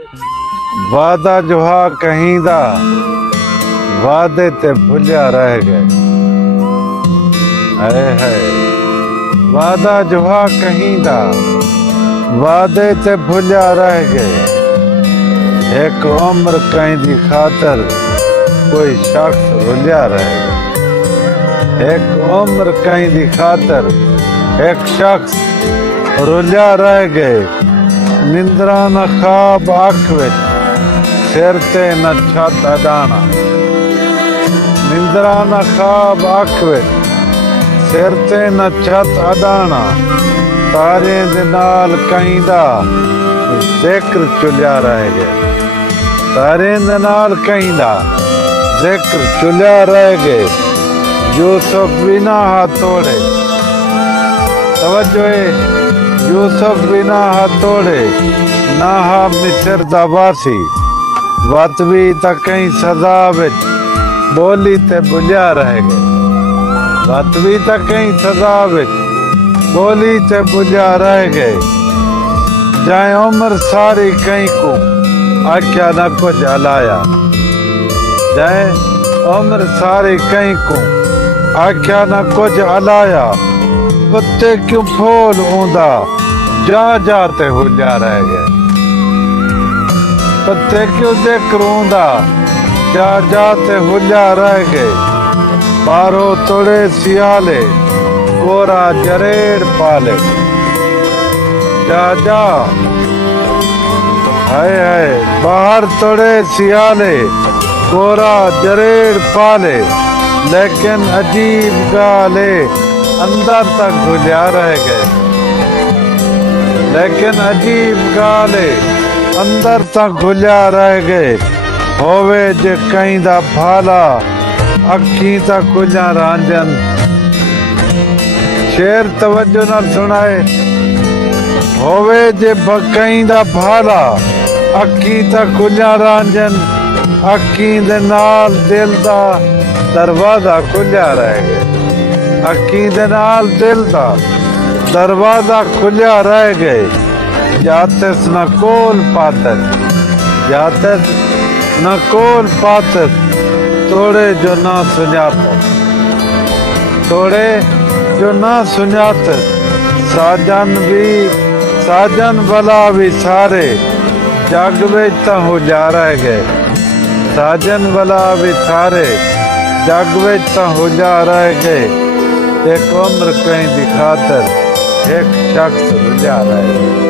वादा जुहा कहीं दा वादे ते भुलिया रह गए। है वादा जुहा कहीं दा वादे ते भुलिया रह गए। एक उम्र कहीं दी खातर कोई शख्स रुलिया रह गए। एक उम्र कहीं दी खातर एक शख्स रुलिया रह गए। निंद्रा न ख्वाब अख विच सिर ते न छत अडाना। निंद्रा न ख्वाब अख विच सिर ते न छत अडाना। तारे दे नाल कहीं दा जिक्र चुलिया रह गए। तारे दे नाल कहीं दा जिक्र चुलिया रह गए। यूसुफ बिना हथौड़े तवज्जो यूसुफ बिना हथौड़े ना हा मिस्र दा वासी। वत भी त कहीं सजा विच बोली ते भुलिया रह गए। वत भी त कहीं सजा विच बोली ते भुलिया रह गए। जाए उम्र सारी कहीं को आख्या न कुछ हलाया। जाए उम्र सारी कहीं को आख्या न कुछ हलाया। कुत्ते क्यों फोल ऊंदा जा जाते हुलिया रह गए। कुत्ते क्यों जिक्र ऊंदा जा जाते हुलिया रह गए। बारो तोड़े सियाले कोरा जरेड़ पाले। जा जा है बाहर तोड़े सियाले कोरा जरेड़ पाले। लेकिन अजीब गाले अंदर तक भुलिया रह गए। लेकिन अजीब गाले अंदर तक भुलिया रह गए। होवे जे कहीं दा भाला अखी तक कुझा रांझन। शेर तवज्जो नाल सुनाए। होवे जे कहीं दा भाला अखी तक कुझा रांझन। अखी दे नाल दिल दा दरवाजा खुलिया रह गए। अखी दे नाल दिल दा दरवाजा खुलिया रह गए। जातिस न कोल पातत जातिस न कोल पातत तोड़े जो ना सुञातत। तोड़े जो ना सुञातत साजन भला भी सारे जग विच तां हुलिया रह गए। साजन भला भी सारे जग विच तां हुलिया रह गए। एक उम्र कहीं दी खातर एक शख्स रुलिया रह गए।